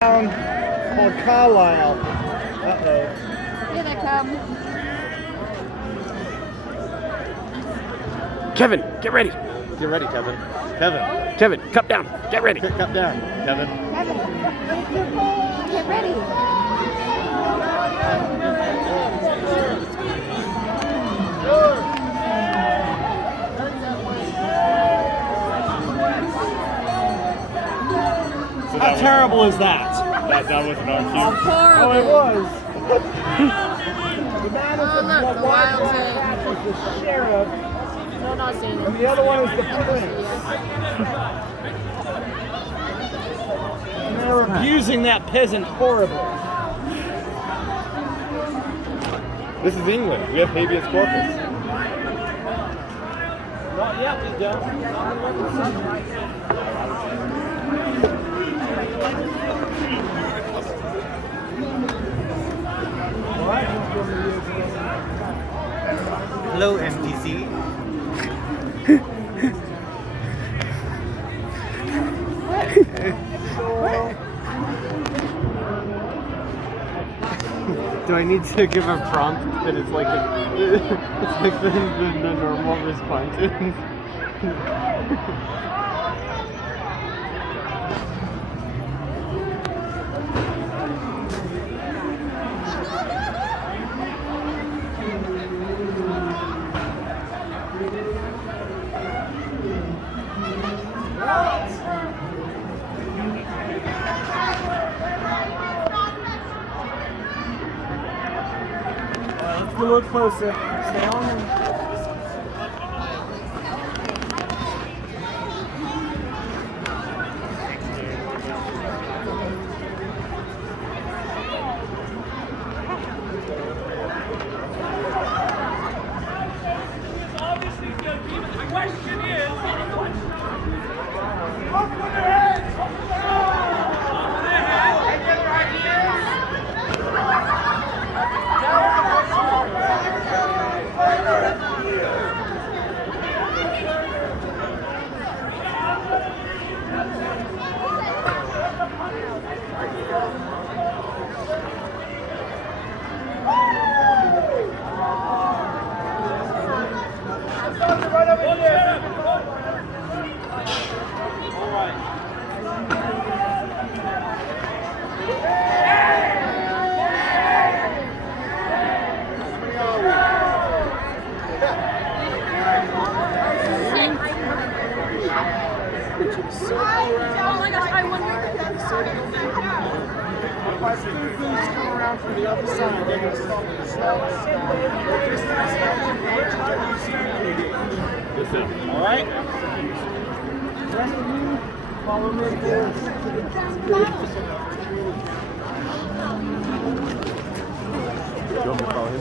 Town called Carlisle. Uh-oh. Here they come. Kevin, get ready. Get ready, Kevin. Kevin, cup down. Get ready. Cup down, Kevin. Kevin, get ready. How terrible is that? That wasn't on How cue. horrible. Oh, it was. The man Oh, is look, the wild thing. the sheriff, No, not seeing and it. the other one is the prince. And they're abusing that peasant horribly. This is England. We have habeas corpus. Not yet, we don't. Hello, MTC. Do I need to give a prompt that it's like it's like the normal responses? Let's get a little closer. Stay on him. Oh my gosh, I wonder if that's Come around from the other side. They're going to stop all right? Rest of you, follow me here. You want me to follow him?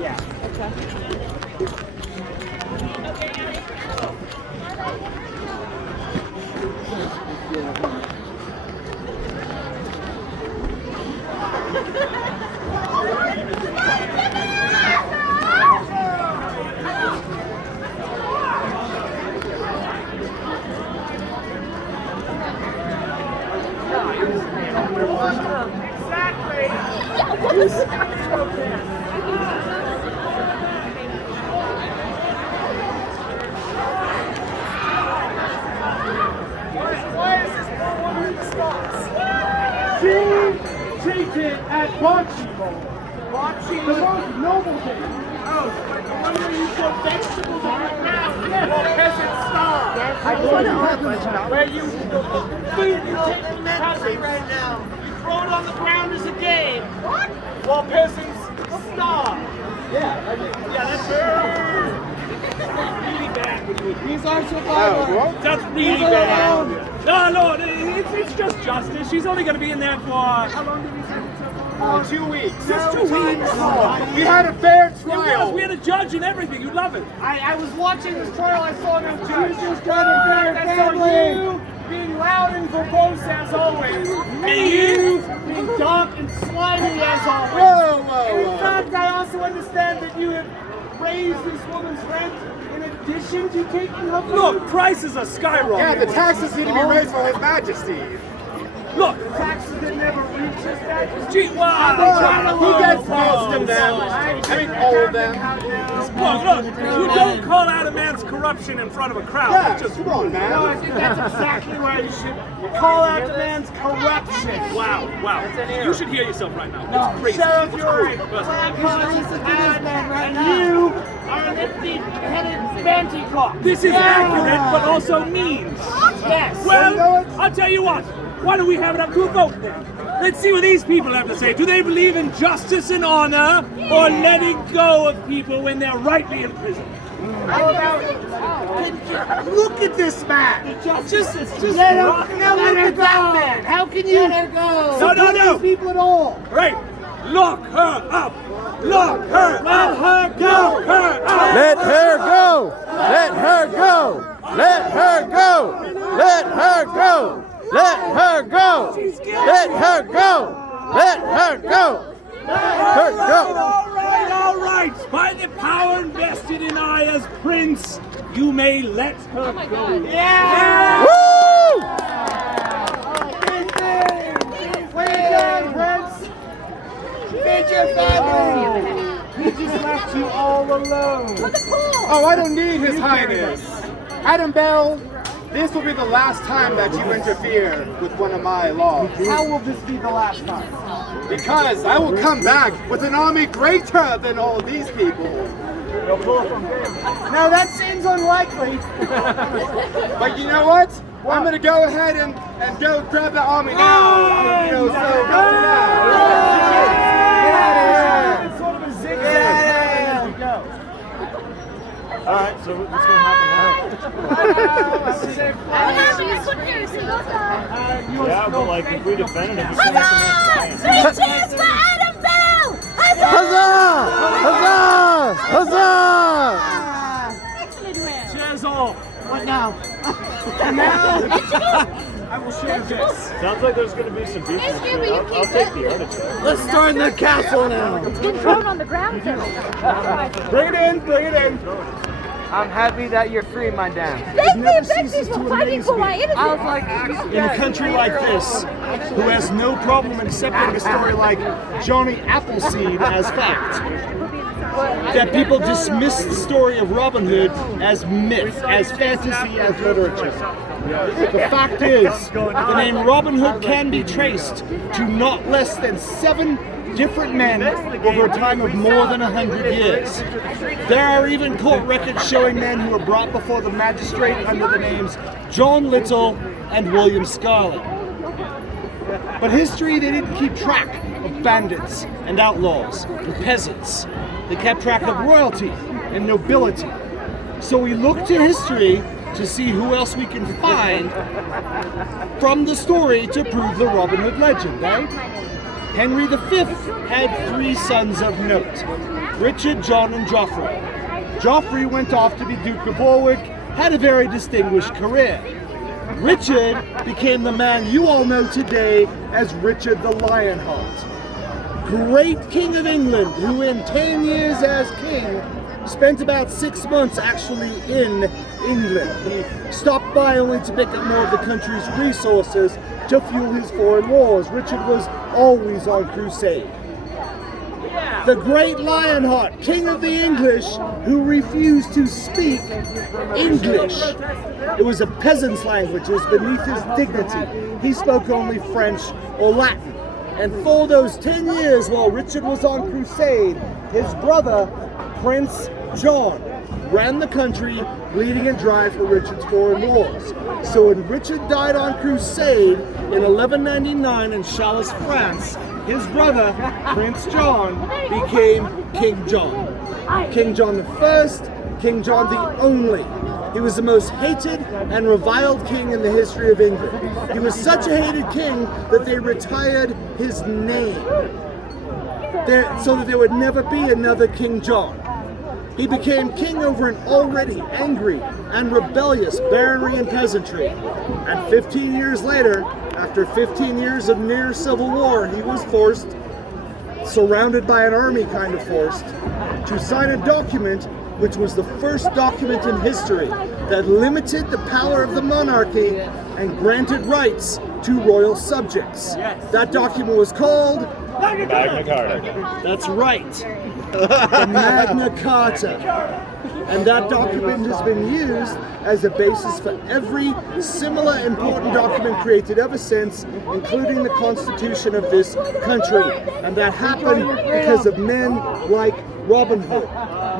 Yeah. Taken at Bocce Bowl. Bocce, the most noble game. Oh, I wonder you put vegetables on the ground. Well, peasant starve. I just want to order lunch. Where you food you take from peasants right now. You throw it on the ground as a game. What? While peasants starve. Yeah, that's really bad. These are survivors. That's really bad. No, it's just justice. She's only going to be in there for... How long did you say? 2 weeks. Just 2 weeks. We had a fair Yes, trial. we had a judge and everything. You'd love it. I was watching this trial. I saw no judge. You just got a fair family. You being loud and verbose as always. And you being dark and slimy as always. Whoa, whoa, And in whoa. fact, I also understand that you have raise this woman's rent in addition to taking her food? Look, prices are skyrocketing. Yeah, the taxes need to be raised for His Majesty. Look, Taxes that never reach His Majesty. gee, wow. Who gets most of them? I mean, all of them. Look, you don't call out a man's corruption in front of a crowd. Yeah, That's just come on, No, I man. think that's exactly why you should call out the man's corruption. wow. You should hear yourself right now. It's crazy. Sheriff, It's you're crazy. and you are an empty-headed bantycock. This is accurate, but also mean. Yes. Well, I'll tell you what. Why don't we have it up to a vote then? Let's see what these people have to say. Do they believe in justice and honor, or letting go of people when they're rightly in prison? How about look at this man? Just let her look at that man. How can you let her go? No. These people at all? Right. Lock her up. Lock her. Let her go. Her up. Let her go! Let her go! Let her go! Let her go! Let her go! Let her go! Let her go! Let her go! All right. By the power invested in I as prince, you may let her go. Yeah! Woo! Feed your family! He just left you all alone. Oh, I don't need His Highness. Adam Bell, this will be the last time that you interfere with one of my laws. How will this be the last time? Because I will come back with an army greater than all these people. Now that seems unlikely. But you know what? I'm going to go ahead and go grab the army now. So go to that. It's sort of a zigzag as we go. Alright, so what's going to happen Yeah, but like if we defended him, Three cheers for Adam Bell! Huzzah! Huzzah! Huzzah! Cheers all. What now? I will share this. Sounds like there's going to be some beef. It's good, but you I'll keep take it. the artichoke. Let's storm the castle now. It's been thrown on the ground. Bring it in, bring it in. I'm happy that you're free, my dam. Thank you for fighting for my innocence. I was like, In a country like this, who has no problem accepting a story like Johnny Appleseed as fact, that people dismiss the story of Robin Hood as myth, as fantasy, as literature. The fact is, the name Robin Hood can be traced to not less than 7 different men over a time of more than 100 years. There are even court records showing men who were brought before the magistrate under the names John Little and William Scarlet. But history, they didn't keep track of bandits and outlaws and peasants. They kept track of royalty and nobility. So we look to history to see who else we can find from the story to prove the Robin Hood legend, eh? Henry V had 3 sons of note, Richard, John, and Geoffrey. Geoffrey went off to be Duke of Warwick, had a very distinguished career. Richard became the man you all know today as Richard the Lionheart. Great King of England, who in 10 years as king, spent about 6 months actually in England. He stopped by only to pick up more of the country's resources to fuel his foreign wars. Richard was always on crusade. The great Lionheart, King of the English, who refused to speak English. It was a peasant's language, it was beneath his dignity. He spoke only French or Latin. And for those 10 years while Richard was on crusade, his brother, Prince John, ran the country, bleeding and dry for Richard's foreign wars. So when Richard died on crusade in 1199 in Chalice, France, his brother, Prince John, became King John. King John I, King John the Only. He was the most hated and reviled king in the history of England. He was such a hated king that they retired his name so that there would never be another King John. He became king over an already angry and rebellious baronry and peasantry. And 15 years later, after 15 years of near civil war, he was forced, surrounded by an army kind of forced, to sign a document which was the first document in history that limited the power of the monarchy and granted rights to royal subjects. That document was called Magna Carta. That's right. The Magna Carta. And that document has been used as a basis for every similar important document created ever since, including the Constitution of this country. And that happened because of men like Robin Hood.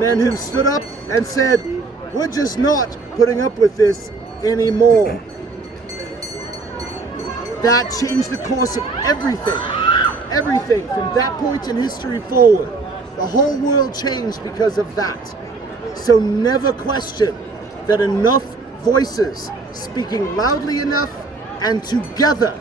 Men who stood up and said, we're just not putting up with this anymore. That changed the course of everything. Everything from that point in history forward. The whole world changed because of that. So never question that enough voices speaking loudly enough and together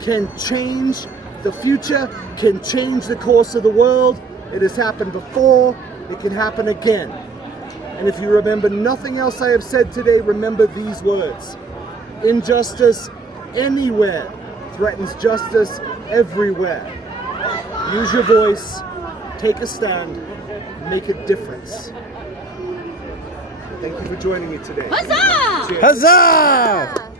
can change the future, can change the course of the world. It has happened before, it can happen again. And if you remember nothing else I have said today, remember these words. Injustice anywhere threatens justice everywhere. Use your voice, take a stand, make a difference. Thank you for joining me today. Huzzah! Huzzah!